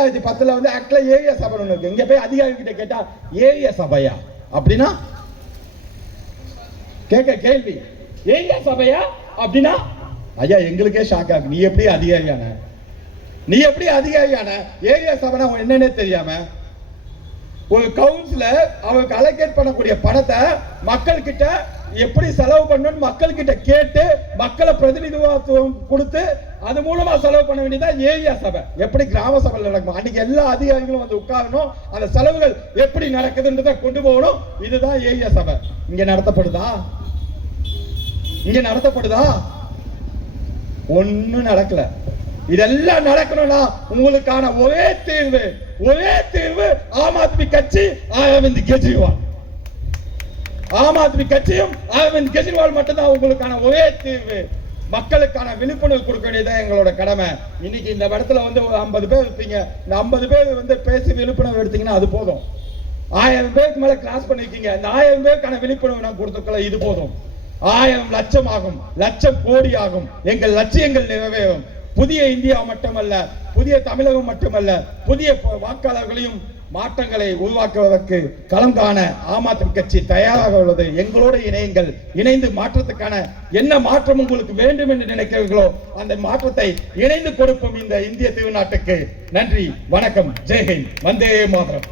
2010 வந்து ஆக்ட்ல ஏரியா சபை ஒன்று இருக்கு. இங்க போய் அதிகாரி கிட்ட கேட்டா ஏரியா சபையா அப்படின்னா கேள்வி ஏரியா சபையா அப்படின்னா ஐயா எங்களுக்கே ஷாக் ஆகும். நீ எப்படி அதிகாரியான ஏரியா சபைனா என்னன்னே தெரியாம ஒரு கவுன்சிலர் அவருக்கு அலோகேட் பண்ணக்கூடிய பணத்தை மக்கள் கிட்ட எப்படி செலவு பண்ணணும் மக்கள் கிட்ட கேட்டு மக்களை பிரதிநிதித்துவம் கொடுத்து அது மூலமா செலவு பண்ண வேண்டியதா ஏரியா சபை. எப்படி கிராம சபையில் நடக்கும் அன்னைக்கு எல்லா அதிகாரிகளும் வந்து உட்காரணும், அந்த செலவுகள் எப்படி நடக்குதுன்றதை கொண்டு போகணும். இதுதான் ஏரியா சபை. இங்க நடத்தப்படுதா? ஒண்ணும் நடக்கல. இதெல்லாம் நடக்கணும்னா உங்களுக்கான ஒரே தீர்வு ஆம் ஆத்மி கட்சி, அரவிந்த் கெஜ்ரிவால். ஆம் ஆத்மி கட்சியும் அரவிந்த் கெஜ்ரிவால் மட்டும்தான் உங்களுக்கான ஒரே தீர்வு. மக்களுக்கான விழிப்புணர்வு கொடுக்க வேண்டியதான் எங்களோட கடமை. இன்னைக்கு இந்த இடத்துல வந்து 50 பேர் இருப்பீங்க. இந்த 50 பேர் வந்து பேசி விழிப்புணர்வு எடுத்தீங்கன்னா அது போதும். 1000 பேருக்கு மேல கிராஸ் பண்ணிருக்கீங்க. இந்த 1000 பேருக்கான விழிப்புணர்வு நான் கொடுத்துக்கல, இது போதும். 1000 லட்சம் ஆகும், லட்சம் கோடி ஆகும். எங்கள் லட்சியங்கள் நிறைவேறும். புதிய இந்தியா மட்டுமல்ல, புதிய தமிழகம் மட்டுமல்ல, புதிய வாக்காளர்களையும் மாற்றங்களை உருவாக்குவதற்கு களம் காண ஆம் ஆத்மி கட்சி தயாராக உள்ளது. எங்களோடு இணையுங்கள். இணைந்து மாற்றத்துக்கான என்ன மாற்றம் உங்களுக்கு வேண்டும் என்று நினைக்கிறீர்களோ அந்த மாற்றத்தை இணைந்து கொடுப்போம் இந்த இந்திய திருநாட்டுக்கு. நன்றி, வணக்கம், ஜெய் ஹிந்த், வந்தே மாதரம்.